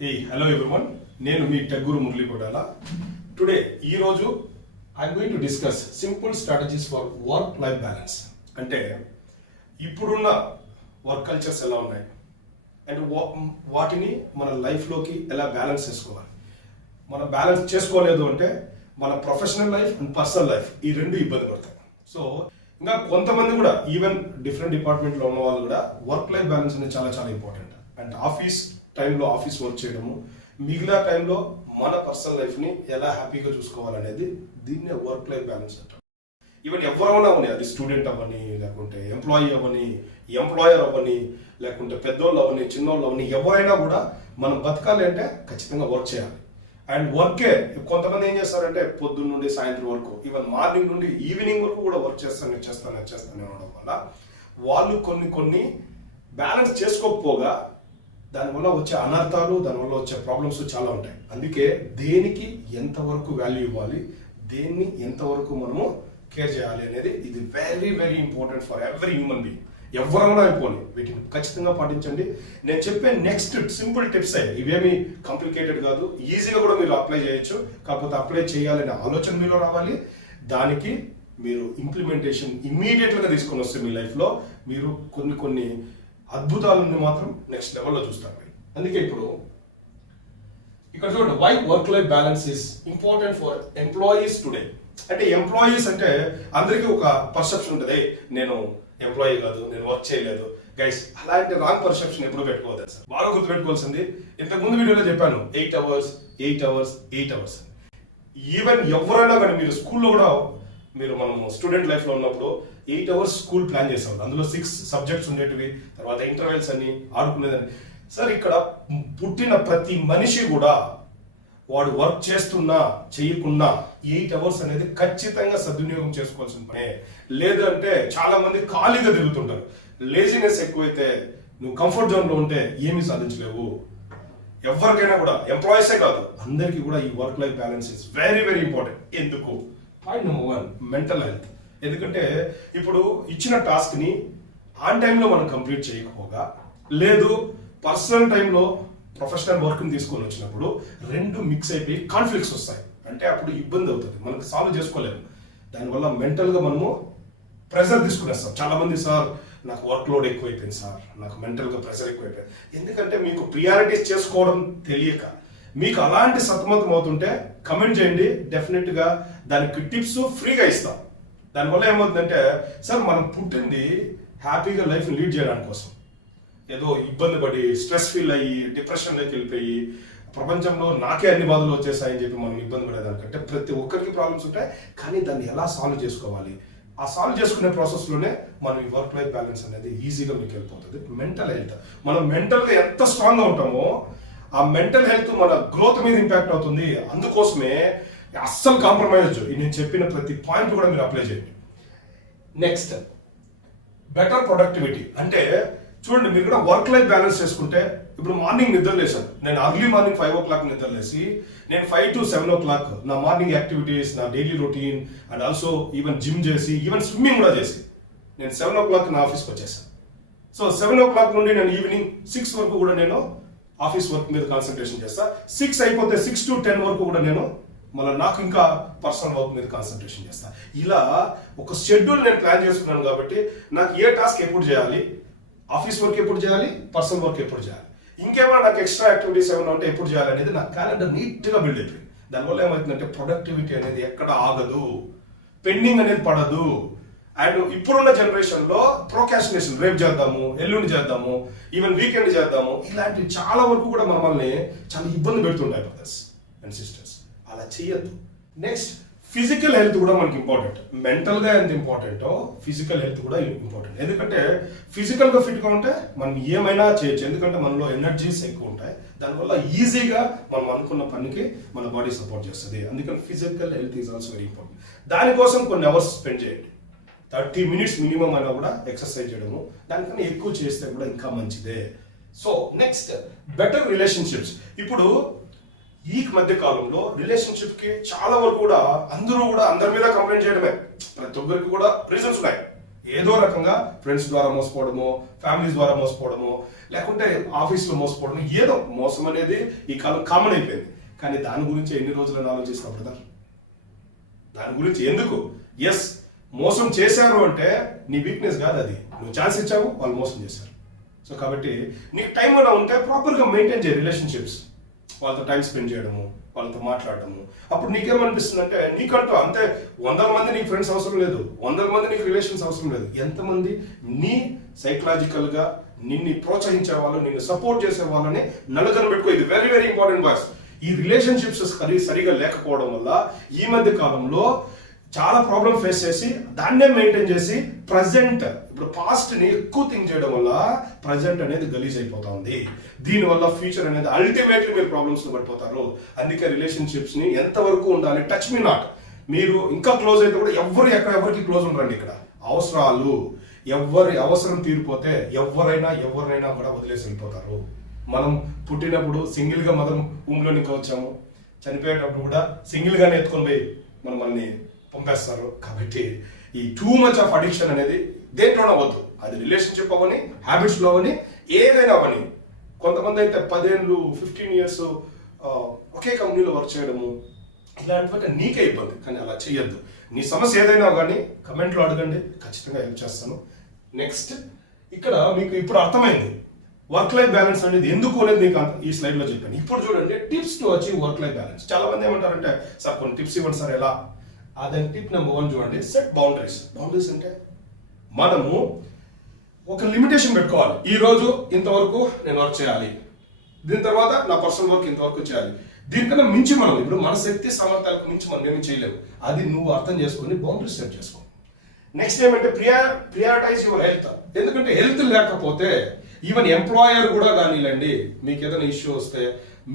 Hello everyone. నేను మీ టెగ్గూరు Murali Kodali. Today ఈ రోజు I'm going to discuss simple strategies for work life balance. అంటే ఇప్పుడున్న వర్క్ కల్చర్స్ ఎలా ఉన్నాయి అండ్ వాటిని మన లైఫ్లోకి ఎలా బ్యాలెన్స్ చేసుకోవాలి. మనం బ్యాలెన్స్ చేసుకోలేదు అంటే మన professional life and personal life ఈ రెండు ఇబ్బంది పడతాయి. సో ఇంకా కొంతమంది కూడా ఈవెన్ డిఫరెంట్ డిపార్ట్మెంట్లో ఉన్న వాళ్ళు కూడా వర్క్ లైఫ్ బ్యాలెన్స్ అనేది చాలా చాలా ఇంపార్టెంట్. అండ్ ఆఫీస్ టైంలో ఆఫీస్ వర్క్ చేయడము, మిగిలిన టైంలో మన పర్సనల్ లైఫ్ని ఎలా హ్యాపీగా చూసుకోవాలనేది దీన్నే వర్క్ లైఫ్ బ్యాలెన్స్ అంటారు. ఈవెన్ ఎవరైనా అవ్వని, అది స్టూడెంట్ అవ్వని, లేకుంటే ఎంప్లాయీ అవ్వని, ఎంప్లాయర్ అవ్వని, లేకుంటే పెద్దోళ్ళు అవ్వని, చిన్నోళ్ళు అవ్వని, ఎవరైనా కూడా మనం బతకాలి అంటే ఖచ్చితంగా వర్క్ చేయాలి. అండ్ వర్కే కొంతమంది ఏం చేస్తారంటే పొద్దున్న నుండి సాయంత్రం వరకు, ఈవెన్ మార్నింగ్ నుండి ఈవినింగ్ వరకు కూడా వర్క్ చేస్తానే ఉండడం వల్ల వాళ్ళు కొన్ని బ్యాలెన్స్ చేసుకోకపోగా దానివల్ల వచ్చే అనర్థాలు, దానివల్ల వచ్చే ప్రాబ్లమ్స్ చాలా ఉంటాయి. అందుకే దేనికి ఎంతవరకు వాల్యూ ఇవ్వాలి, దేన్ని ఎంతవరకు మనము కేర్ చేయాలి అనేది ఇది very very important for every human being. ఎవరైనా అయిపోయి వీటిని ఖచ్చితంగా పాటించండి. నేను చెప్పే నెక్స్ట్ సింపుల్ టిప్స్ ఇవేమి కాంప్లికేటెడ్ కాదు, ఈజీగా కూడా మీరు అప్లై చేయొచ్చు. కాకపోతే అప్లై చేయాలనే ఆలోచన మీలో రావాలి. దానికి మీరు ఇంప్లిమెంటేషన్ ఇమ్మీడియట్గా తీసుకొని వస్తే మీ లైఫ్లో మీరు కొన్ని అద్భుతాలను మాత్రం నెక్స్ట్ లెవెల్లో చూస్తారు. అందుకే ఇప్పుడు ఇక్కడ చూడండి, why work life balance is important for employees today. అంటే ఎంప్లాయీస్ అంటే అందరికీ ఒక పర్సెప్షన్ ఉంటుంది, నేను ఎంప్లాయీ కాదు, నేను వర్క్ చేయలేదు. గైస్, అలాంటి రాంగ్ పర్సెప్షన్ ఎప్పుడు పెట్టుకోవద్దు సార్. బాగా గుర్తుపెట్టుకోవాల్సింది, ఇంతకుముందు వీడియోలో చెప్పాను 8 hours. ఈవెన్ ఎవరైనా కానీ మీరు స్కూల్లో కూడా మనము స్టూడెంట్ లైఫ్లో ఉన్నప్పుడు 8 hours స్కూల్ ప్లాన్ చేసాం. అందులో 6 సబ్జెక్ట్స్ ఉండేటివి, తర్వాత ఇంటర్వెల్స్ అని, ఆడుకునేదని. సార్, ఇక్కడ పుట్టిన ప్రతి మనిషి కూడా వాడు వర్క్ చేస్తున్నా చేయకున్నా 8 hours అనేది ఖచ్చితంగా సద్వినియోగం చేసుకోవాల్సిన పనే. లేదంటే చాలా మంది ఖాళీగా తిరుగుతుంటారు. లేజినెస్ ఎక్కువైతే నువ్వు కంఫర్ట్ జోన్లో ఉంటే ఏమీ సాధించలేవు. ఎవరికైనా కూడా, ఎంప్లాయీసే కాదు, అందరికీ కూడా ఈ work life balance is very very important. ఎందుకు? Point number 1, mental health. ఎందుకంటే ఇప్పుడు ఇచ్చిన టాస్క్ని ఆన్ టైంలో మనం కంప్లీట్ చేయకపోగా, లేదు పర్సనల్ టైంలో ప్రొఫెషనల్ వర్క్ని తీసుకొని వచ్చినప్పుడు రెండు మిక్స్ అయిపోయి కాన్ఫ్లిక్ట్స్ వస్తాయి. అంటే అప్పుడు ఇబ్బంది అవుతుంది, మనకు సాల్వ్ చేసుకోలేము. దానివల్ల మెంటల్గా మనము ప్రెషర్ తీసుకునేస్తాం. చాలామంది, సార్ నాకు వర్క్ లోడ్ ఎక్కువైపోయింది సార్, నాకు మెంటల్గా ప్రెషర్ ఎక్కువైపోయింది. ఎందుకంటే మీకు ప్రియారిటీస్ చేసుకోవడం తెలియక. మీకు అలాంటి సతమతం అవుతుంటే కమెంట్ చేయండి, డెఫినెట్గా దానికి టిప్స్ ఫ్రీగా ఇస్తాం. దానివల్ల ఏమవుతుందంటే, సార్ మనం పుట్టింది హ్యాపీగా లైఫ్ లీడ్ చేయడానికి కోసం, ఏదో ఇబ్బంది పడి స్ట్రెస్ ఫీల్ అయ్యి డిప్రెషన్లోకి వెళ్ళిపోయి ప్రపంచంలో నాకే అన్ని బాధలు వచ్చేసాయని చెప్పి మనం ఇబ్బంది పడేదానికంటే ప్రతి ఒక్కరికి ప్రాబ్లమ్స్ ఉంటాయి. కానీ దాన్ని ఎలా సాల్వ్ చేసుకోవాలి, ఆ సాల్వ్ చేసుకునే ప్రాసెస్లోనే మనం ఈ వర్క్ లైఫ్ బ్యాలెన్స్ అనేది ఈజీగా మీకు వెళ్ళిపోతుంది. మెంటల్ హెల్త్, మనం మెంటల్గా ఎంత స్ట్రాంగ్గా ఉంటామో ఆ మెంటల్ హెల్త్ మన గ్రోత్ మీద ఇంపాక్ట్ అవుతుంది. అందుకోసమే అస్సలు కాంప్రమైజ్, నేను చెప్పిన ప్రతి పాయింట్ కూడా మీరు అప్లై చేయండి. Next, better productivity. అంటే చూడండి, మీరు కూడా వర్క్ లైఫ్ బ్యాలెన్స్ చేసుకుంటే, ఇప్పుడు మార్నింగ్ నిద్ర లేసాను నేను, అర్లీ మార్నింగ్ 5 o'clock నిద్ర లేసి నేను 5 to 7 o'clock నా మార్నింగ్ యాక్టివిటీస్, నా daily routine and also even gym చేసి, ఈవెన్ స్విమ్మింగ్ కూడా చేసి నేను 7 o'clock నా ఆఫీస్కి వచ్చేసాను. సో 7 o'clock నుండి నేను ఈవినింగ్ 6 వరకు కూడా నేను ఆఫీస్ వర్క్ మీద కాన్సన్ట్రేషన్ చేస్తా. 6 అయిపోతే 6 to 10 వరకు కూడా నేను మళ్ళీ నాకు ఇంకా పర్సనల్ వర్క్ మీద కాన్సన్ట్రేషన్ చేస్తా. ఇలా ఒక షెడ్యూల్ నేను ప్లాన్ చేసుకున్నాను కాబట్టి నాకు ఏ టాస్క్ ఎప్పుడు చేయాలి, ఆఫీస్ వర్క్ ఎప్పుడు చేయాలి, పర్సనల్ వర్క్ ఎప్పుడు చేయాలి, ఇంకేమైనా నాకు ఎక్స్ట్రా యాక్టివిటీస్ ఏమైనా ఉంటే ఎప్పుడు చేయాలి అనేది నా క్యాలెండర్ నీట్గా బిల్డ్ అయిపోయింది. దానివల్ల ఏమవుతుందంటే ప్రొడక్టివిటీ అనేది ఎక్కడ ఆగదు, పెండింగ్ అనేది పడదు. అండ్ ఇప్పుడున్న జనరేషన్లో ప్రోకాస్టినేషన్, రేపు చేద్దాము, ఎల్లుండి చేద్దాము, ఈవెన్ వీకెండ్ చేద్దాము, ఇలాంటివి చాలా వరకు కూడా మనల్ని చాలా ఇబ్బంది పెడుతుంటాయి బ్రదర్స్ అండ్ సిస్టర్స్. అలా చేయొద్దు. నెక్స్ట్, ఫిజికల్ హెల్త్ కూడా మనకి ఇంపార్టెంట్. మెంటల్గా ఎంత ఇంపార్టెంటో ఫిజికల్ హెల్త్ కూడా ఇంపార్టెంట్. ఎందుకంటే ఫిజికల్గా ఫిట్గా ఉంటే మనం ఏమైనా చేయొచ్చు. ఎందుకంటే మనలో ఎనర్జీస్ ఎక్కువ ఉంటాయి. దానివల్ల ఈజీగా మనం అనుకున్న పనికి మన బాడీ సపోర్ట్ చేస్తుంది. అందుకని physical health is also very important. దానికోసం కొన్ని అవర్స్ స్పెండ్ చేయండి. 30 minutes మినిమం అయినా కూడా ఎక్సర్సైజ్ చేయడము, దానికన్నా ఎక్కువ చేస్తే కూడా ఇంకా మంచిదే. So next, better relationships. ఇప్పుడు ఈ మధ్య కాలంలో రిలేషన్షిప్ కి చాలా వరకు కూడా అందరూ కూడా అందరి మీద కంప్లైంట్ చేయడమే. ప్రతి ఒక్కరికి కూడా రీజన్స్ ఉన్నాయి. ఏదో రకంగా ఫ్రెండ్స్ ద్వారా మోసపోవడమో, ఫ్యామిలీస్ ద్వారా మోసపోవడమో, లేకుంటే ఆఫీస్లో మోసపోవడమో, ఏదో మోసం అనేది ఈ కాలం కామన్ అయిపోయింది. కానీ దాని గురించి ఎన్ని రోజులను ఆలోచిస్తాం బ్రదర్? దాని గురించి ఎందుకు? ఎస్, మోసం చేశారు అంటే నీ వీక్నెస్ కాదు అది. నువ్వు ఛాన్స్ ఇచ్చావు, వాళ్ళు మోసం చేశారు. సో కాబట్టి నీకు టైం అలా ఉంటే ప్రాపర్గా మెయింటైన్ చేయ రిలేషన్షిప్స్. వాళ్ళతో టైం స్పెండ్ చేయడము, వాళ్ళతో మాట్లాడటము. అప్పుడు నీకేమనిపిస్తుంది అంటే నీకంటూ అంతే 100 మంది నీకు ఫ్రెండ్స్ అవసరం లేదు, 100 మంది నీకు రిలేషన్స్ అవసరం లేదు. ఎంతమంది నీ సైకలాజికల్గా నిన్ను ప్రోత్సహించే వాళ్ళు, నిన్ను సపోర్ట్ చేసే వాళ్ళని నలుగురు పెట్టుకో. ఇది వెరీ వెరీ ఇంపార్టెంట్ బాయ్స్. ఈ రిలేషన్షిప్స్ సరిగా లేకపోవడం వల్ల ఈ మధ్య కాలంలో చాలా ప్రాబ్లం ఫేస్ చేసి దాన్నే మెయింటైన్ చేసి ప్రజెంట్, ఇప్పుడు పాస్ట్ ని ఎక్కువ థింక్ చేయడం వల్ల ప్రజెంట్ అనేది గలీజ్ అయిపోతుంది. దీనివల్ల ఫ్యూచర్ అనేది అల్టిమేట్లీ మీరు ప్రాబ్లమ్స్ లో పడిపోతారు. అందుకే రిలేషన్షిప్స్ ని ఎంతవరకు ఉండాలి, టచ్ మీ నాట్. మీరు ఇంకా క్లోజ్ అయితే కూడా ఎవరికి క్లోజ్ ఉండరండి. ఇక్కడ అవసరాలు, ఎవరి అవసరం తీరిపోతే ఎవరినైనా కూడా వదిలేసి వెళ్ళిపోతారు. మనం పుట్టినప్పుడు సింగిల్ గా మనం ఊంలోనికి వచ్చాము, చనిపోయేటప్పుడు కూడా సింగిల్ గానే ఎత్తుకొని పోయి మనల్ని పంపేస్తారు. కాబట్టి ఈ టూ మచ్ ఆఫ్ అడిక్షన్ అనేది దేంట్లోనే అవ్వద్దు. అది రిలేషన్షిప్ అవ్వని, హ్యాబిట్స్ లో అవని, ఏదైనా అవని. కొంతమంది అయితే 10 ఏళ్ళు 15 years ఒకే కంపెనీలో వర్క్ చేయడము, ఇలాంటివంటే నీకే ఇబ్బంది. కానీ అలా చేయొద్దు. నీ సమస్య ఏదైనా కానీ కమెంట్లో అడగండి, ఖచ్చితంగా హెల్ప్ చేస్తాను. నెక్స్ట్, ఇక్కడ మీకు ఇప్పుడు అర్థమైంది వర్క్ లైఫ్ బ్యాలెన్స్ అనేది ఎందుకు అనేది మీకు ఈ స్లైడ్ లో చెప్పాను. ఇప్పుడు చూడండి, tips to achieve work life balance. చాలా మంది ఏమంటారంటే సార్ కొన్ని టిప్స్ ఇవ్వండి సార్, ఎలా? అదే టిప్ నెంబర్ 1 చూడండి, సెట్ బౌండరీస్. బౌండరీస్ అంటే మనము ఒక లిమిటేషన్ పెట్టుకోవాలి. ఈ రోజు ఇంతవరకు నేను వర్క్ చేయాలి, దీని తర్వాత నా పర్సనల్ వర్క్ ఇంతవరకు చేయాలి. దీనికన్నా మించి మనం ఇప్పుడు మన శక్తి సామర్థ్యాలకు మించి మనం ఏమి చేయలేము. అది నువ్వు అర్థం చేసుకొని బౌండరీస్ సెట్ చేసుకో. నెక్స్ట్ ఏమంటే ప్రియారిటైజ్ యువర్ హెల్త్. ఎందుకంటే హెల్త్ లేకపోతే ఈవెన్ ఎంప్లాయర్ కూడా కానీలండి, మీకు ఏదైనా ఇష్యూ వస్తే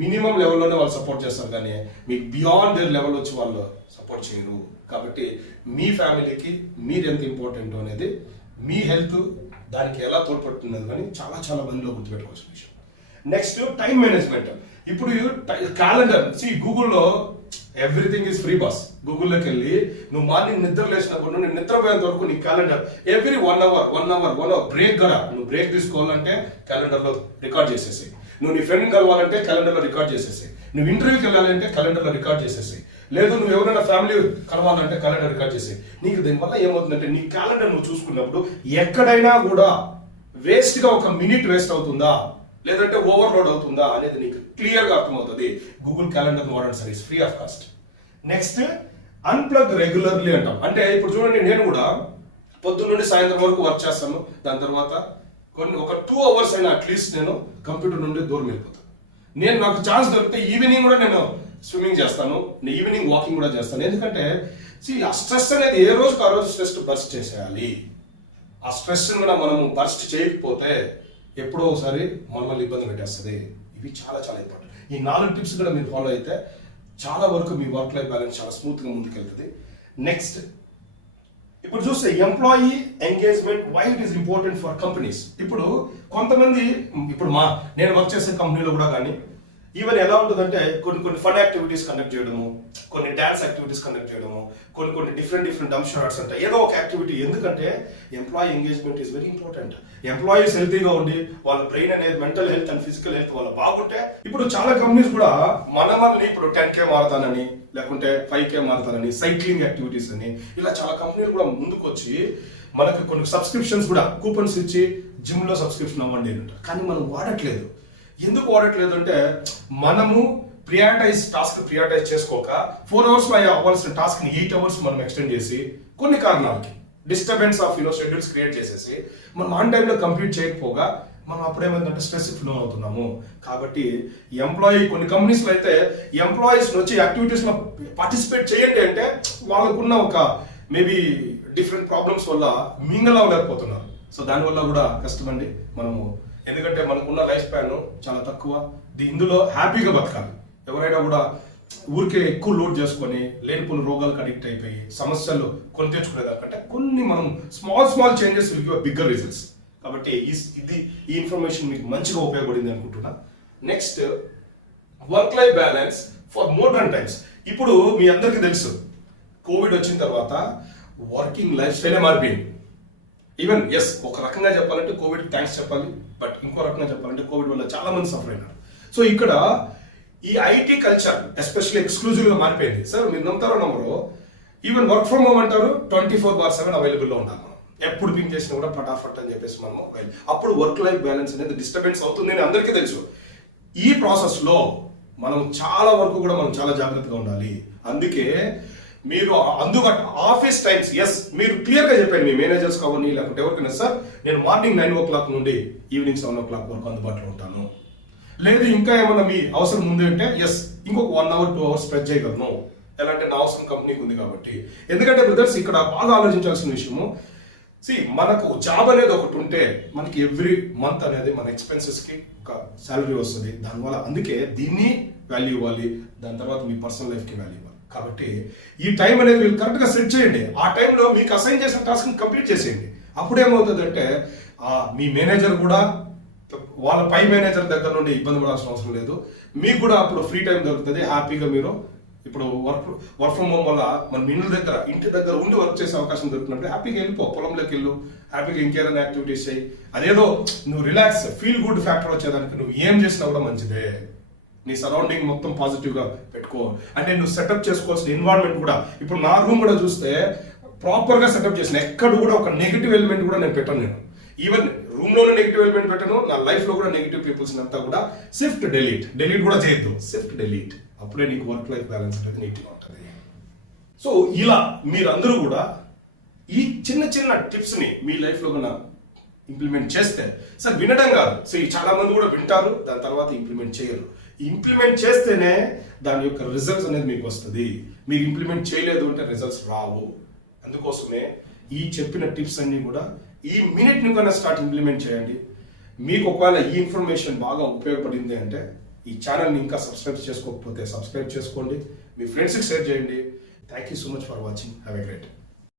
మినిమం లెవెల్లోనే వాళ్ళు సపోర్ట్ చేస్తారు, కానీ మీకు బియాండ్ దేర్ లెవెల్ వచ్చి వాళ్ళు సపోర్ట్ చేయరు. కాబట్టి మీ ఫ్యామిలీకి మీరు ఎంత ఇంపార్టెంట్ అనేది, మీ హెల్త్ దానికి ఎలా తోడ్పడుతున్నది కానీ చాలా మందిలో గుర్తుపెట్టుకోవాల్సిన విషయం. Next, time management. ఇప్పుడు క్యాలెండర్ గూగుల్లో ఎవ్రీథింగ్ ఈజ్ ఫ్రీ బాస్. గూగుల్లోకి వెళ్ళి నువ్వు మార్నింగ్ నిద్ర లేచినప్పుడు నువ్వు నిద్రపోయేంత వరకు నీ క్యాలెండర్ ఎవ్రీ 1 hour బ్రేక్ కదా, నువ్వు బ్రేక్ తీసుకోవాలంటే క్యాలెండర్లో రికార్డ్ చేసేసి, నువ్వు నీ ఫ్రెండ్ కలవాలంటే క్యాలెండర్లో రికార్డ్ చేసేసి, నువ్వు ఇంటర్వ్యూకి వెళ్ళాలంటే క్యాలెండర్లో రికార్డ్ చేసేసి, లేదు నువ్వు ఎవరైనా ఫ్యామిలీ కలవాలంటే క్యాలెండర్ రికార్డ్ చేసి. నీకు దీనివల్ల ఏమవుతుందంటే నీ క్యాలెండర్ నువ్వు చూసుకున్నప్పుడు ఎక్కడైనా కూడా వేస్ట్గా ఒక మినిట్ వేస్ట్ అవుతుందా, లేదంటే ఓవర్లోడ్ అవుతుందా అనేది నీకు క్లియర్గా అర్థమవుతుంది. గూగుల్ క్యాలెండర్ వాడండి sir, is free of cost. Next, unplug regularly అంటాం. అంటే ఇప్పుడు చూడండి, నేను కూడా పొద్దున్న నుండి సాయంత్రం వరకు వర్క్ చేస్తాను, దాని తర్వాత ఒక 2 hours అయినా అట్లీస్ట్ నేను కంప్యూటర్ నుండి దూరం వెళ్ళిపోతాను. నేను నాకు ఛాన్స్ దొరికితే ఈవినింగ్ కూడా నేను స్విమ్మింగ్ చేస్తాను, ఈవినింగ్ వాకింగ్ కూడా చేస్తాను. ఎందుకంటే ఆ స్ట్రెస్ అనేది ఏ రోజుకి ఆ రోజు స్ట్రెస్ బర్స్ట్ చేసేయాలి. ఆ స్ట్రెస్ కూడా మనము బర్స్ట్ చేయకపోతే ఎప్పుడో ఒకసారి మనల్ని ఇబ్బంది పెట్టేస్తుంది. ఇవి చాలా ఇంపార్టెంట్. ఈ 4 టిప్స్ కూడా మీరు ఫాలో అయితే చాలా వరకు మీ వర్క్ లైఫ్ బ్యాలెన్స్ చాలా స్మూత్గా ముందుకెళ్తుంది. నెక్స్ట్, ఇప్పుడు చూస్తే employee engagement, why it is important for companies. ఇప్పుడు కొంతమంది, ఇప్పుడు నేను వర్క్ చేసే కంపెనీలో కూడా కానీ ఈవెన్ ఎలా ఉంటుందంటే కొన్ని ఫన్ యాక్టివిటీస్ కండక్ట్ చేయడము, కొన్ని డాన్స్ యాక్టివిటీస్ కండక్ట్ చేయడము, కొన్ని డిఫరెంట్ డంప్ షాట్స్ అంటే ఏదో ఒక యాక్టివిటీ. ఎందుకంటే employee engagement is very important. Employees హెల్తీగా ఉండి వాళ్ళ బ్రెయిన్ అనేది mental health and physical health వాళ్ళ బాగుంటే, ఇప్పుడు చాలా కంపెనీస్ కూడా మనల్ని ఇప్పుడు 10K మారతానని, లేకుంటే 5K మారతానని, సైక్లింగ్ యాక్టివిటీస్ అని, ఇలా చాలా కంపెనీలు కూడా ముందుకు వచ్చి మనకు కొన్ని సబ్స్క్రిప్షన్స్ కూడా కూపన్స్ ఇచ్చి జిమ్లో సబ్స్క్రిప్షన్ అవ్వండి అంటారు. కానీ మనం వాడట్లేదు. ఎందుకు వాడట్లేదు అంటే మనము టాస్క్ ప్రియారిటైజ్ చేసుకోక 4 hours అవ్వాల్సిన టాస్క్ ని 8 hours మనం ఎక్స్టెండ్ చేసి, కొన్ని కారణాలకి డిస్టర్బెన్స్ ఆఫ్ షెడ్యూల్స్ క్రియేట్ చేసేసి మనం ఆన్ టైంలో కంప్లీట్ చేయకపోగా మనం అప్పుడేమైందంటే స్ట్రెస్ ఫీల్ అవుతున్నాము. కాబట్టి కొన్ని కంపెనీస్లో అయితే ఎంప్లాయీస్ వచ్చి యాక్టివిటీస్ లో పార్టిసిపేట్ చేయండి అంటే వాళ్ళకున్న ఒక మేబీ డిఫరెంట్ ప్రాబ్లమ్స్ వల్ల మింగల్ అవ్వలేకపోతున్నారు. సో దానివల్ల కూడా కష్టమండి మనము. ఎందుకంటే మనకున్న లైఫ్ స్పాన్ చాలా తక్కువ. ఇందులో హ్యాపీగా బతకాలి. ఎవరైనా కూడా ఊరికే ఎక్కువ లోడ్ చేసుకొని లేనిపోయిన రోగాలకు అడిక్ట్ అయిపోయి సమస్యలు కొని తెచ్చుకునేదానికంటే కొన్ని మనం small changes will give bigger results. కాబట్టి ఈ ఇన్ఫర్మేషన్ మీకు మంచిగా ఉపయోగపడింది అనుకుంటున్నా. Next, work life balance for modern times. ఇప్పుడు మీ అందరికీ తెలుసు, కోవిడ్ వచ్చిన తర్వాత వర్కింగ్ లైఫ్ స్టైలే మారిపోయింది. ఈవెన్ ఎస్ ఒక రకంగా చెప్పాలంటే కోవిడ్ థ్యాంక్స్ చెప్పాలి, బట్ ఇంకో రకంగా చెప్పాలంటే కోవిడ్ వల్ల చాలా మంది సఫర్ అయినారు. సో ఇక్కడ ఈ ఐటీ కల్చర్ ఎస్పెషల్లీ ఎక్స్క్లూజివ్గా మారిపోయింది. సార్ మీరు నమ్ముతారో నమ్మరు, ఈవెన్ వర్క్ ఫ్రమ్ హోమ్ అంటారు, 24/7 అవైలబుల్లో ఉంటాం మనం. ఎప్పుడు పింక్ చేసినా కూడా ఫటాఫట్ అని చెప్పేసి మనం మొబైల్. అప్పుడు వర్క్ లైఫ్ బ్యాలెన్స్ అనేది డిస్టర్బెన్స్ అవుతుంది అని అందరికీ తెలుసు. ఈ ప్రాసెస్లో మనం చాలా వరకు కూడా మనం చాలా జాగ్రత్తగా ఉండాలి. అందుకే మీరు అందుబాటు ఆఫీస్ టైమ్స్ ఎస్ మీరు క్లియర్గా చెప్పండి మీ మేనేజర్స్ కావాలి లేకుంటే ఎవరికైనా, సార్ నేను మార్నింగ్ 9 o'clock నుండి ఈవినింగ్ 7 o'clock వరకు అందుబాటులో ఉంటాను. లేదు ఇంకా ఏమన్నా మీ అవసరం ఉంది అంటే ఎస్ ఇంకొక 1 hour 2 hours స్ప్రెడ్ చేయగలను. ఎలా అంటే నా అవసరం కంపెనీకి ఉంది కాబట్టి. ఎందుకంటే బ్రదర్స్ ఇక్కడ బాగా ఆలోచించాల్సిన విషయము, మనకు జాబ్ అనేది ఒకటి ఉంటే మనకి ఎవ్రీ మంత్ అనేది మన ఎక్స్పెన్సెస్కి ఒక శాలరీ వస్తుంది. దానివల్ల అందుకే దీన్ని వాల్యూ ఇవ్వాలి, దాని తర్వాత మీ పర్సనల్ లైఫ్కి వాల్యూ ఇవ్వాలి. కాబట్టి ఈ టైం అనేది మీరు కరెక్ట్గా సెట్ చేయండి. ఆ టైంలో మీకు అసైన్ చేసిన టాస్క్ని కంప్లీట్ చేసేయండి. అప్పుడేమవుతుందంటే మీ మేనేజర్ కూడా వాళ్ళ పై మేనేజర్ దగ్గర నుండి ఇబ్బంది పడాల్సిన అవసరం లేదు. మీకు కూడా అప్పుడు ఫ్రీ టైం దొరుకుతుంది. హ్యాపీగా మీరు ఇప్పుడు వర్క్ ఫ్రమ్ హోమ్ వల్ల మన ఇంటి దగ్గర ఉండి వర్క్ చేసే అవకాశం దొరుకుతున్నప్పుడు హ్యాపీగా వెళ్ళిపో, పొలంలోకి వెళ్ళు, హ్యాపీగా ఇంకేదైనా యాక్టివిటీస్ చేయి. అదేదో నువ్వు రిలాక్స్ ఫీల్ గుడ్ ఫ్యాక్టర్ వచ్చేదానికి నువ్వు ఏం చేసినా కూడా మంచిదే. నీ సరౌండింగ్ మొత్తం పాజిటివ్గా పెట్టుకో. అంటే నువ్వు సెటప్ చేసుకోవాల్సిన ఎన్వైరన్మెంట్ కూడా, ఇప్పుడు నా రూమ్ కూడా చూస్తే ప్రాపర్గా సెటప్ చేసిన, ఎక్కడ కూడా ఒక నెగిటివ్ ఎలిమెంట్ కూడా నేను పెట్టాను. నేను ఈవెన్ రూమ్లోనే నెగిటివ్ ఎలిమెంట్ పెట్టాను, నా లైఫ్లో కూడా నెగిటివ్ పీపుల్స్ అంతా కూడా షిఫ్ట్ డిలీట్ కూడా చేయొద్దు, షిఫ్ట్ డిలీట్. అప్పుడే నీకు వర్క్ లైఫ్ బ్యాలెన్స్ అనేది నీట్గా ఉంటుంది. సో ఇలా మీరందరూ కూడా ఈ చిన్న చిన్న టిప్స్ని మీ లైఫ్లో కన్నా ఇంప్లిమెంట్ చేస్తే, సార్ వినడం కాదు, సో చాలా మంది కూడా వింటారు, దాని తర్వాత ఇంప్లిమెంట్ చేయరు. ఇంప్లిమెంట్ చేస్తేనే దాని యొక్క రిజల్ట్స్ అనేది మీకు వస్తుంది. మీరు ఇంప్లిమెంట్ చేయలేదు అంటే రిజల్ట్స్ రావు. అందుకోసమే ఈ చెప్పిన టిప్స్ అన్నీ కూడా ఈ మినిట్ కన్నా స్టార్ట్ ఇంప్లిమెంట్ చేయండి. మీకు ఒకవేళ ఈ ఇన్ఫర్మేషన్ బాగా ఉపయోగపడింది అంటే ఈ ఛానల్ని ఇంకా సబ్స్క్రైబ్ చేసుకోకపోతే సబ్స్క్రైబ్ చేసుకోండి, మీ ఫ్రెండ్స్కి షేర్ చేయండి. Thank you so much for watching. Have a great day.